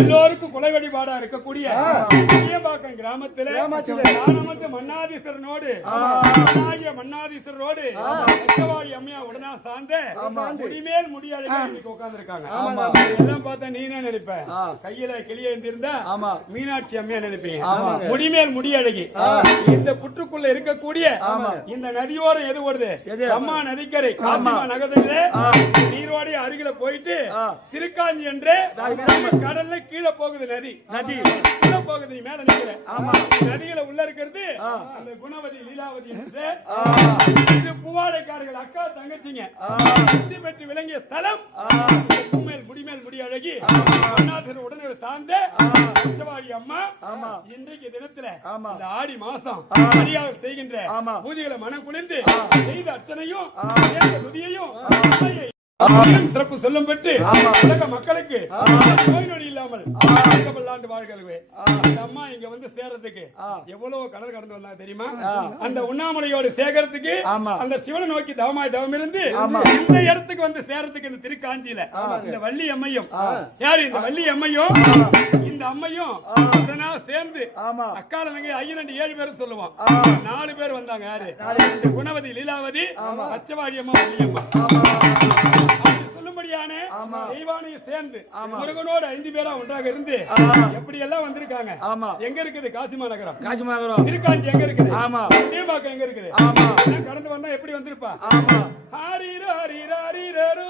எல்லோருக்கும் குலை வழிபாடா இருக்கக்கூடிய விஜயபாக்கம் கிராமத்திலே நானமந்து மன்னாதீஸ்வரனோடு மன்னாதீஸ்வரரோடு லட்சவாடி அம்மையா உடனா சார்ந்த முடிமேல் முடியாத உட்கார்ந்து இருக்காங்க. எல்லாம் பார்த்தா நீனே நினைப்ப கையில கிளிய இருந்திருந்தா மீனாட்சி அம்மையா நினைப்பீங்க. முடிமேல் முடியழகி இந்த புற்றுக்குள்ள இருக்கக்கூடிய இந்த நதியோரம் எது ஓடுது? அம்மா நதிக்கரை காசிமா நகரத்திலே நீரோடைய அருகில போயிட்டு திருக்காஞ்சி என்று கடல்ல கீழே போகுது. நதி கீழே போகுது. நீ மேல நிக்கிற நதியில உள்ள இருக்கிறது அந்த குணவதி லீலாவதி என்று இது பூவாடைக்காரர்கள் அக்கா தங்கச்சிங்க சுத்தி பெற்று விளங்கிய ஸ்தலம். பூமேல் முடிமேல் முடி அழகி அண்ணாதிரு உடனே சார்ந்த லட்சவாடி அம்மா இன்றைக்கு தினத்துல இந்த ஆடி மாசம் மரியாதை செய்கின்ற பூஜைகளை மனம் குளிர்ந்து செய்த அர்ச்சனையும் துதியையும் சிறப்பு சொல்லும் பெற்று உலக மக்களுக்கு நோய் நொடி இல்லாமல் வாழ்கிறது. அந்த அம்மா இங்க வந்து சேர்றதுக்கு எவ்வளவு கடல் கடந்து வந்தாங்க தெரியுமா? அந்த உண்ணாமலையோடு சேகரத்துக்கு அந்த சிவனை நோக்கி தவமாய் தவம் இருந்து இந்த இடத்துக்கு வந்து சேர்றதுக்கு இந்த திருக்காஞ்சியில இந்த வள்ளி அம்மையும் யாரு? இந்த வள்ளி அம்மையும் இந்த அம்மையும் உடனே சேர்ந்து அக்கால தங்கை 7 பேரும் சொல்லுவோம். 4 பேர் வந்தாங்க. யாரு? குணவதி லீலாவதி லட்சவாடி அம்மா வள்ளி அம்மா. சொல்லும்படியான தெய்வானையை சேர்ந்து முருகனோடு 5 பேரா ஒன்றாக இருந்து எப்படி எல்லாம் வந்திருக்காங்க. எங்க இருக்குது? காசிமா நகரம். திருக்காஞ்சி எங்க இருக்குது? விஜயபாக்கம் எங்க இருக்குது? கடந்து வந்தா எப்படி வந்திருப்பா? ஹரிரோ ஹரிரோ ஹரிரோ